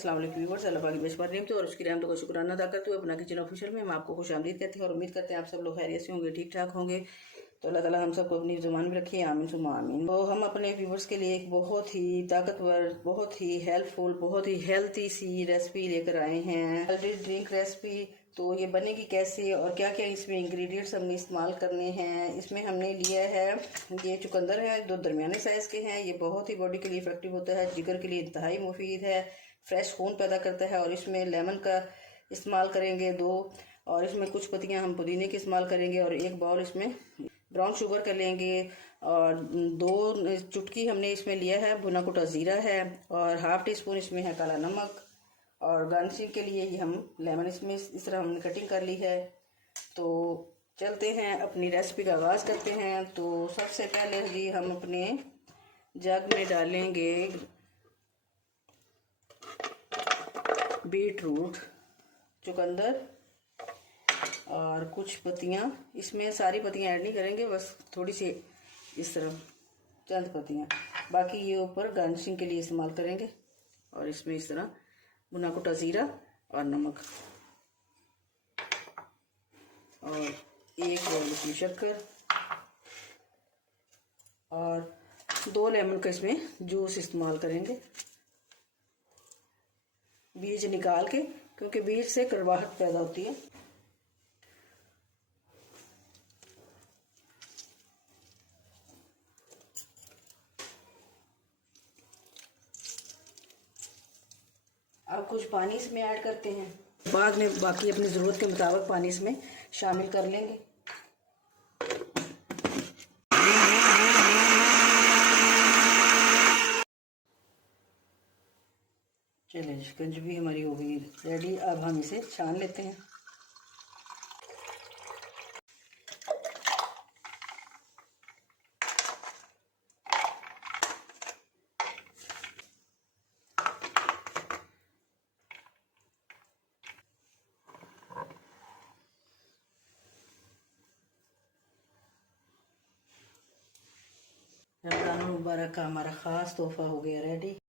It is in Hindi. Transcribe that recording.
अस्सलाम वालेकुम व्यूअर्स, अल्लाह पाक की बेशुमार नेमतों और उसकी रहमतों का शुक्राना अदा करते हुए अपना किचन ऑफिशियल में हम आपको खुशामदीद कहते हैं और उम्मीद करते हैं आप सब लोग खैरियत से होंगे, ठीक ठाक होंगे। तो अल्लाह ताला हम सबको अपनी ज़ुबान में रखिए, आमीन सुम्मा आमीन। तो हम अपने व्यूअर्स के लिए एक बहुत ही ताकतवर, बहुत ही हेल्पफुल, बहुत ही हेल्थी सी रेसिपी लेकर आए हैं, हेल्दी ड्रिंक रेसिपी। तो ये बनेगी कैसे और क्या क्या इसमें इंग्रेडिएंट्स हमने इस्तेमाल करने हैं। इसमें हमने लिया है ये चुकंदर है, दो दरमियाने साइज़ के हैं। ये बहुत ही बॉडी के लिए इफेक्टिव होता है, जिगर के लिए इंतहाई मुफीद है, फ्रेश खून पैदा करता है। और इसमें लेमन का इस्तेमाल करेंगे 2, और इसमें कुछ पत्तियां हम पुदीने की इस्तेमाल करेंगे, और 1 बाउल इसमें ब्राउन शुगर कर लेंगे, और 2 चुटकी हमने इसमें लिया है भुना कुटा ज़ीरा है, और हाफ टी स्पून इसमें है काला नमक। और गार्निशिंग के लिए ये हम लेमन इसमें इस तरह हमने कटिंग कर ली है। तो चलते हैं अपनी रेसिपी का आगाज़ करते हैं। तो सबसे पहले जी हम अपने जग में डालेंगे बीट रूट, चुकंदर और कुछ पत्तियाँ। इसमें सारी पत्तियाँ ऐड नहीं करेंगे, बस थोड़ी सी इस तरह चंद पत्तियाँ, बाकी ये ऊपर गार्निशिंग के लिए इस्तेमाल करेंगे। और इसमें इस तरह भुना कुटा ज़ीरा और नमक, और 1 बाउल इसमें शक्कर, और 2 लेमन का इसमें जूस इस्तेमाल करेंगे, बीज निकाल के, क्योंकि बीज से कड़वाहट पैदा होती है। अब कुछ पानी इसमें ऐड करते हैं, बाद में बाकी अपनी ज़रूरत के मुताबिक पानी इसमें शामिल कर लेंगे। चलिए शिकंजी हमारी हो गई रेडी। अब हम इसे छान लेते हैं। रमज़ान मुबारक का हमारा ख़ास तोहफ़ा हो गया रेडी।